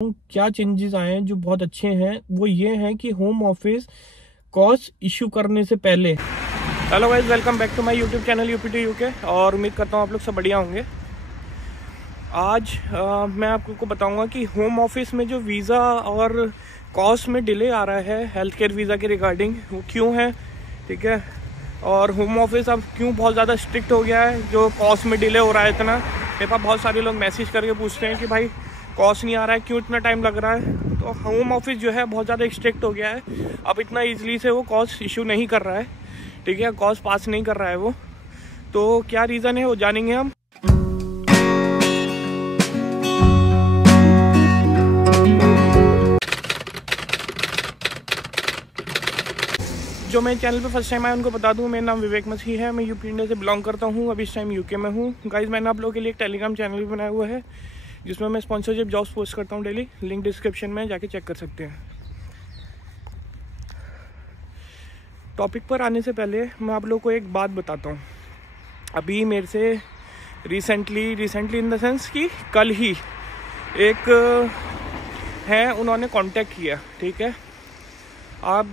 क्या चेंजेस आए हैं जो बहुत अच्छे हैं वो ये हैं कि होम ऑफिस कॉस्ट इशू करने से पहले। Hello guys, welcome back to my YouTube channel UP UK और उम्मीद करता हूँ आप लोग सब बढ़िया होंगे। आज मैं आपको बताऊंगा कि होम ऑफिस में जो वीज़ा और कॉस्ट में डिले आ रहा है हेल्थ केयर वीज़ा के रिगार्डिंग, वो क्यों है, ठीक है। और होम ऑफिस अब क्यों बहुत ज़्यादा स्ट्रिक्ट हो गया है, जो कॉस्ट में डिले हो रहा है इतना। मेरे पास बहुत सारे लोग मैसेज करके पूछते हैं कि भाई कॉस्ट नहीं आ रहा है, क्यों इतना टाइम लग रहा है। तो होम ऑफिस जो है बहुत ज़्यादा स्ट्रिक्ट हो गया है, अब इतना ईजिली से वो कॉस्ट इशू नहीं कर रहा है, ठीक है, कॉस्ट पास नहीं कर रहा है वो। तो क्या रीज़न है वो जानेंगे हम। जो मेरे चैनल पे फर्स्ट टाइम आया उनको बता दूं, मेरा नाम विवेक मसीह है, मैं यूपी इंडिया से बिलोंग करता हूं, अभी इस टाइम यूके में हूं। गाइस, मैंने आप लोगों के लिए एक टेलीग्राम चैनल भी बनाया हुआ है जिसमें मैं स्पॉन्सरशिप जॉब्स पोस्ट करता हूं डेली, लिंक डिस्क्रिप्शन में जाके चेक कर सकते हैं। टॉपिक पर आने से पहले मैं आप लोगों को एक बात बताता हूँ। अभी मेरे से रिसेंटली इन द सेंस कि कल ही एक है, उन्होंने कांटेक्ट किया, ठीक है। आप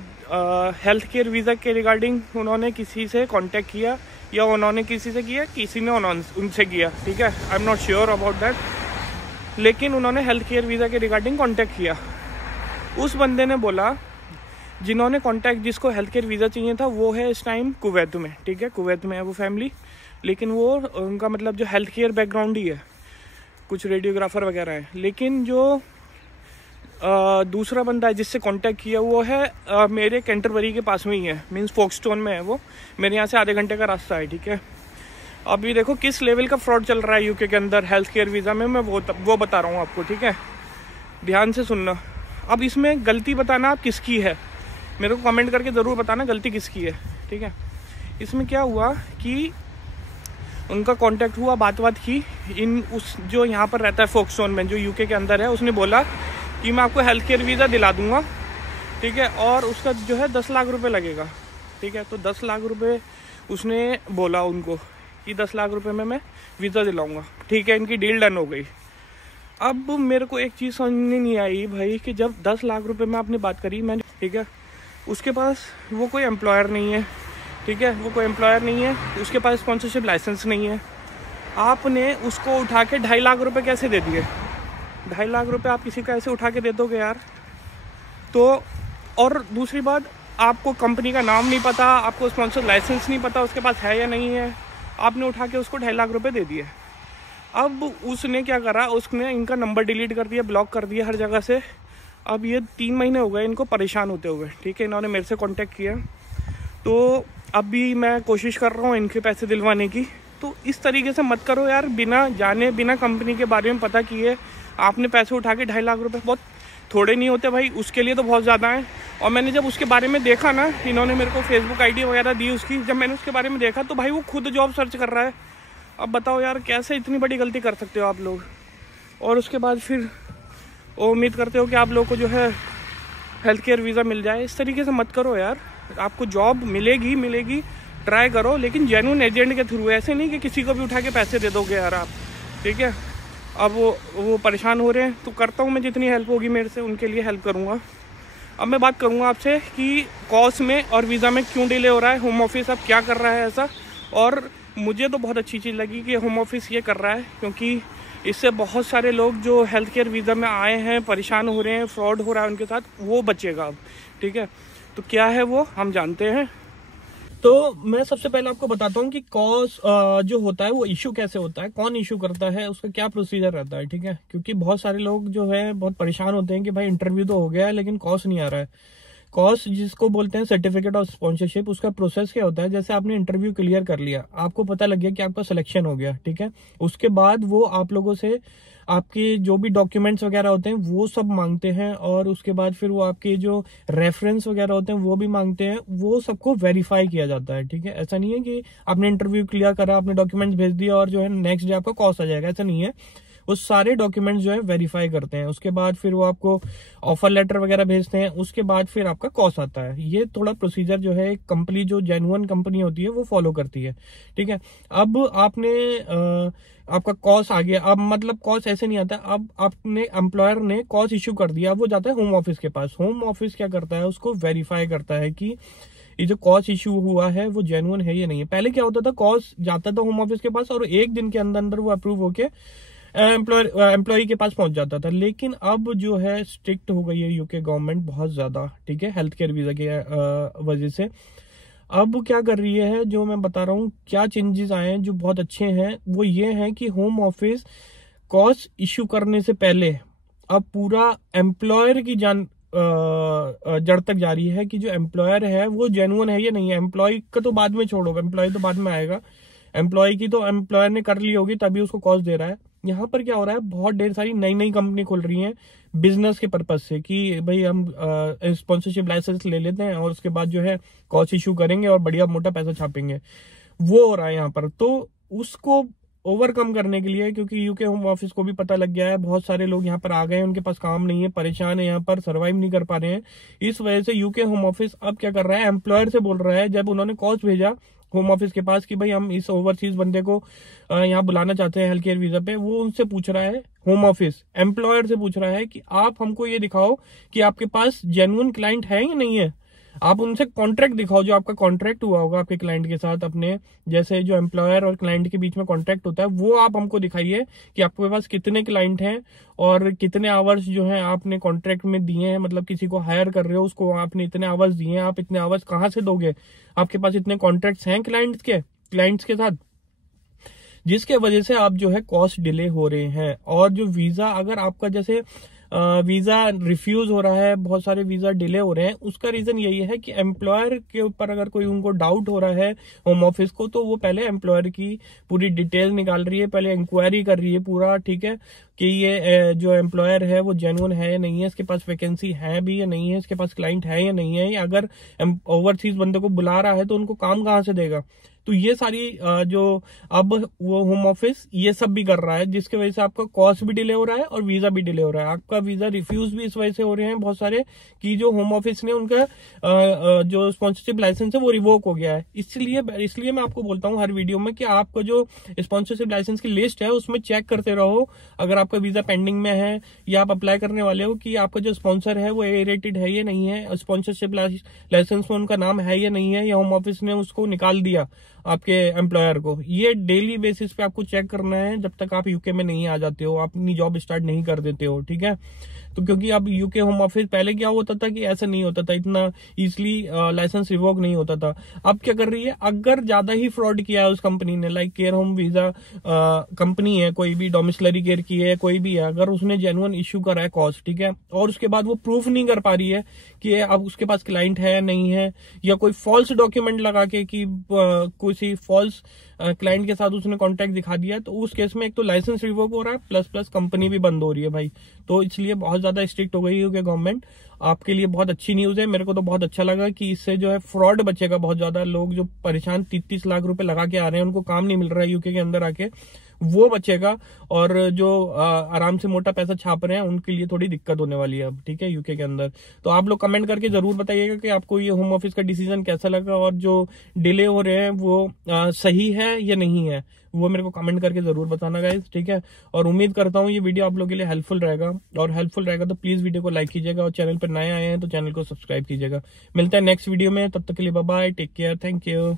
हेल्थ केयर वीज़ा के रिगार्डिंग उन्होंने किसी से कांटेक्ट किया या उन्होंने किसी से किया, किसी ने उनसे किया, ठीक है, I am not sure about that, लेकिन उन्होंने हेल्थ केयर वीज़ा के रिगार्डिंग कांटेक्ट किया। उस बंदे ने बोला, जिन्होंने कांटेक्ट, जिसको हेल्थ केयर वीज़ा चाहिए था, वो है इस टाइम कुवैत में, ठीक है, कुवैत में है वो फैमिली, लेकिन वो उनका मतलब जो हेल्थ केयर बैकग्राउंड ही है, कुछ रेडियोग्राफर वगैरह है। लेकिन जो दूसरा बंदा है जिससे कांटेक्ट किया, वो है मेरे कैंटरबरी के पास में ही है, मींस फोक्सटोन में है वो, मेरे यहाँ से आधे घंटे का रास्ता है, ठीक है। अभी देखो किस लेवल का फ्रॉड चल रहा है यूके के अंदर हेल्थ केयर वीज़ा में, मैं वो बता रहा हूँ आपको, ठीक है, ध्यान से सुनना। अब इसमें गलती बताना आप किसकी है, मेरे को कमेंट करके ज़रूर बताना गलती किसकी है, ठीक है। इसमें क्या हुआ कि उनका कांटेक्ट हुआ, बात की उस जो यहाँ पर रहता है फोक्सटोन में, जो यूके के अंदर है, उसने बोला कि मैं आपको हेल्थ केयर वीज़ा दिला दूंगा, ठीक है, और उसका जो है 10 लाख रुपए लगेगा, ठीक है। तो 10 लाख रुपए उसने बोला उनको कि 10 लाख रुपए में मैं वीज़ा दिलाऊंगा, ठीक है, इनकी डील डन हो गई। अब मेरे को एक चीज़ समझ नहीं आई भाई कि जब 10 लाख रुपए में आपने बात करी, मैंने, ठीक है, उसके पास वो कोई एम्प्लॉयर नहीं है, ठीक है, वो कोई एम्प्लॉयर नहीं है, उसके पास स्पॉन्सरशिप लाइसेंस नहीं है, आपने उसको उठा के 2.5 लाख रुपए कैसे दे दिए। 2.5 लाख रुपए आप किसी का ऐसे उठा के दे दोगे यार। तो और दूसरी बात, आपको कंपनी का नाम नहीं पता, आपको स्पॉन्सर लाइसेंस नहीं पता उसके पास है या नहीं है, आपने उठा के उसको 2.5 लाख रुपए दे दिए। अब उसने क्या करा, उसने इनका नंबर डिलीट कर दिया, ब्लॉक कर दिया हर जगह से। अब ये 3 महीने हो गए इनको परेशान होते हुए, ठीक है, इन्होंने मेरे से कॉन्टेक्ट किया, तो अभी मैं कोशिश कर रहा हूँ इनके पैसे दिलवाने की। तो इस तरीके से मत करो यार, बिना जाने, बिना कंपनी के बारे में पता किए आपने पैसे उठा के 2.5 लाख रुपए बहुत थोड़े नहीं होते भाई, उसके लिए तो बहुत ज़्यादा है। और मैंने जब उसके बारे में देखा ना, इन्होंने मेरे को फेसबुक आईडी वगैरह दी उसकी, जब मैंने उसके बारे में देखा तो भाई वो खुद जॉब सर्च कर रहा है। अब बताओ यार, कैसे इतनी बड़ी गलती कर सकते हो आप लोग, और उसके बाद फिर उम्मीद करते हो कि आप लोग को जो है हेल्थ केयर वीज़ा मिल जाए। इस तरीके से मत करो यार, आपको जॉब मिलेगी, ट्राई करो, लेकिन जेन्युइन एजेंट के थ्रू, ऐसे नहीं कि किसी को भी उठा के पैसे दे दोगे यार आप, ठीक है। अब वो परेशान हो रहे हैं, तो करता हूँ मैं, जितनी हेल्प होगी मेरे से उनके लिए हेल्प करूँगा। अब मैं बात करूँगा आपसे कि कॉस्ट में और वीज़ा में क्यों डिले हो रहा है, होम ऑफिस अब क्या कर रहा है ऐसा। और मुझे तो बहुत अच्छी चीज़ लगी कि होम ऑफिस ये कर रहा है, क्योंकि इससे बहुत सारे लोग जो हेल्थ केयर वीज़ा में आए हैं, परेशान हो रहे हैं, फ्रॉड हो रहा है उनके साथ, वो बचेगा अब, ठीक है। तो क्या है वो हम जानते हैं। तो मैं सबसे पहले आपको बताता हूँ कि कॉस्ट जो होता है वो इशू कैसे होता है, कौन इशू करता है, उसका क्या प्रोसीजर रहता है, ठीक है। क्योंकि बहुत सारे लोग जो है बहुत परेशान होते हैं कि भाई इंटरव्यू तो हो गया है लेकिन कॉस्ट नहीं आ रहा है। कॉस्ट जिसको बोलते हैं सर्टिफिकेट ऑफ स्पॉन्सरशिप, उसका प्रोसेस क्या होता है, जैसे आपने इंटरव्यू क्लियर कर लिया, आपको पता लग गया कि आपका सिलेक्शन हो गया, ठीक है, उसके बाद वो आप लोगों से आपके जो भी डॉक्यूमेंट्स वगैरह होते हैं वो सब मांगते हैं, और उसके बाद फिर वो आपके जो रेफरेंस वगैरह होते हैं वो भी मांगते हैं, वो सबको वेरीफाई किया जाता है, ठीक है। ऐसा नहीं है कि आपने इंटरव्यू क्लियर करा, आपने डॉक्यूमेंट्स भेज दिया और जो है नेक्स्ट डे आपका कॉस्ट आ जाएगा, ऐसा नहीं है। वो सारे डॉक्यूमेंट्स जो है वेरीफाई करते हैं। उसके बाद फिर वो आपको ऑफर लेटर वगैरह भेजते हैं। उसके बाद फिर आपका कॉस आता है। ये थोड़ा प्रोसीजर जो है कंपनी, जो जेन्युइन कंपनी होती है वो फॉलो करती है, ठीक है। अब आपने आपका कॉस आ गया। अब मतलब कॉस ऐसे नहीं आता, अब आपने एम्प्लॉयर ने कॉस इश्यू कर दिया, अब वो जाता है होम ऑफिस के पास। होम ऑफिस क्या करता है, उसको वेरीफाई करता है कि ये जो कॉस इश्यू हुआ है वो जेन्युइन है या नहीं है। पहले क्या होता था, कॉस जाता था होम ऑफिस के पास और एक दिन के अंदर अंदर वो अप्रूव होके एम्प्लॉय के पास पहुंच जाता था। लेकिन अब जो है स्ट्रिक्ट हो गई है यूके गवर्नमेंट बहुत ज्यादा, ठीक है, हेल्थ केयर वीजा के वजह से। अब क्या कर रही है, जो मैं बता रहा हूँ क्या चेंजेस आए हैं जो बहुत अच्छे हैं, वो ये है कि होम ऑफिस कॉस इश्यू करने से पहले अब पूरा एम्प्लॉयर की जड़ तक जा रही है कि जो एम्प्लॉयर है वो जेन्युइन है या नहीं है। एम्प्लॉय का तो बाद में छोड़ो, एम्प्लॉय तो बाद में आएगा। एम्प्लॉय की तो एम्प्लॉयर ने कर ली होगी तभी उसको कॉस्ट दे रहा है। यहाँ पर क्या हो रहा है, बहुत ढेर सारी नई नई कंपनी खुल रही हैं बिजनेस के पर्पज से कि भाई हम स्पॉन्सरशिप लाइसेंस ले लेते हैं और उसके बाद जो है कॉस्ट इश्यू करेंगे और बढ़िया मोटा पैसा छापेंगे। वो हो रहा है यहाँ पर। तो उसको ओवरकम करने के लिए, क्योंकि यूके होम ऑफिस को भी पता लग गया है, बहुत सारे लोग यहाँ पर आ गए हैं, उनके पास काम नहीं है, परेशान है, यहाँ पर सर्वाइव नहीं कर पा रहे हैं। इस वजह से यूके होम ऑफिस अब क्या कर रहा है, एम्प्लॉयर से बोल रहा है, जब उन्होंने कॉस्ट भेजा होम ऑफिस के पास कि भाई हम इस ओवरसीज बंदे को यहाँ बुलाना चाहते हैं हेल्थ केयर वीजा पे, वो उनसे पूछ रहा है, होम ऑफिस एम्प्लॉयर से पूछ रहा है कि आप हमको ये दिखाओ कि आपके पास जेन्युइन क्लाइंट है या नहीं है। आप उनसे कॉन्ट्रैक्ट दिखाओ, जो आपका कॉन्ट्रैक्ट हुआ होगा आपके क्लाइंट के साथ, अपने जैसे जो एम्प्लॉयर और क्लाइंट के बीच में कॉन्ट्रैक्ट होता है, वो आप हमको दिखाइए कि आपके पास कितने क्लाइंट हैं और कितने आवर्स जो हैं आपने कॉन्ट्रैक्ट में दिए हैं। मतलब किसी को हायर कर रहे हो, उसको आपने इतने आवर्स दिए हैं, आप इतने आवर्स कहाँ से दोगे, आपके पास इतने कॉन्ट्रैक्ट्स हैं क्लाइंट्स के साथ, जिसके वजह से आप जो है कॉस्ट डिले हो रहे हैं। और जो वीजा, अगर आपका जैसे वीजा रिफ्यूज हो रहा है, बहुत सारे वीजा डिले हो रहे हैं, उसका रीजन यही है कि एम्प्लॉयर के ऊपर अगर कोई उनको डाउट हो रहा है होम ऑफिस को, तो वो पहले एम्प्लॉयर की पूरी डिटेल निकाल रही है, पहले इंक्वायरी कर रही है पूरा, ठीक है, कि ये जो एम्प्लॉयर है वो जेन्युइन है या नहीं है, इसके पास वैकेंसी है भी या नहीं है, इसके पास क्लाइंट है या नहीं है, या अगर ओवरसीज बंदे को बुला रहा है तो उनको काम कहाँ से देगा। तो ये सारी जो अब वो होम ऑफिस ये सब भी कर रहा है, जिसकी वजह से आपका कॉस्ट भी डिले हो रहा है और वीजा भी डिले हो रहा है। आपका वीजा रिफ्यूज भी इस वजह से हो रहे हैं बहुत सारे, कि जो होम ऑफिस ने उनका जो स्पॉन्सरशिप लाइसेंस है वो रिवोक हो गया है। इसलिए मैं आपको बोलता हूँ हर वीडियो में कि आपका जो स्पॉन्सरशिप लाइसेंस की लिस्ट है उसमें चेक करते रहो, अगर आपका वीजा पेंडिंग में है या आप अप्लाई करने वाले हो, कि आपका जो स्पॉन्सर है वो ए रेटेड है या नहीं है, स्पॉन्सरशिप लाइसेंस में उनका नाम है या नहीं है, या होम ऑफिस ने उसको निकाल दिया आपके एम्प्लॉयर को। ये डेली बेसिस पे आपको चेक करना है जब तक आप यूके में नहीं आ जाते हो, आप अपनी जॉब स्टार्ट नहीं कर देते हो, ठीक है। तो क्योंकि अब यूके होम ऑफिस, पहले क्या होता था कि ऐसा नहीं होता था, इतना इजिली लाइसेंस रिवोक नहीं होता था। अब क्या कर रही है, अगर ज्यादा ही फ्रॉड किया है उस कंपनी ने, like care home visa company है, कोई भी डोमिसलरी केयर की है, कोई भी है, अगर उसने जेन्युइन इश्यू करा है कॉस्ट, ठीक है, और उसके बाद वो प्रूफ नहीं कर पा रही है कि अब उसके पास क्लाइंट है नहीं है, या कोई फॉल्स डॉक्यूमेंट लगा के कि किसी फॉल्स क्लाइंट के साथ उसने कॉन्टैक्ट दिखा दिया, तो उस केस में एक तो लाइसेंस रिवोक हो रहा है, प्लस कंपनी भी बंद हो रही है भाई। तो इसलिए बहुत ज्यादा स्ट्रिक्ट हो गई है गवर्नमेंट। आपके लिए बहुत अच्छी न्यूज है, मेरे को तो बहुत अच्छा लगा कि इससे जो है फ्रॉड बचेगा। बहुत ज्यादा लोग जो परेशान 30-30 लाख रुपए लगा के आ रहे हैं, उनको काम नहीं मिल रहा है यूके के अंदर आके, वो बचेगा। और जो आराम से मोटा पैसा छाप रहे हैं उनके लिए थोड़ी दिक्कत होने वाली है अब, ठीक है, यूके के अंदर। तो आप लोग कमेंट करके जरूर बताइएगा कि आपको ये होम ऑफिस का डिसीजन कैसा लगा, और जो डिले हो रहे हैं वो सही है या नहीं है, वो मेरे को कमेंट करके जरूर बताना गाइस, ठीक है। और उम्मीद करता हूँ ये वीडियो आप लोगों के लिए हेल्पफुल रहेगा, और हेल्पफुल रहेगा तो प्लीज वीडियो को लाइक कीजिएगा, और चैनल पर नए आए हैं तो चैनल को सब्सक्राइब कीजिएगा। मिलता है नेक्स्ट वीडियो में, तब तक के लिए bye bye, take care, thank you.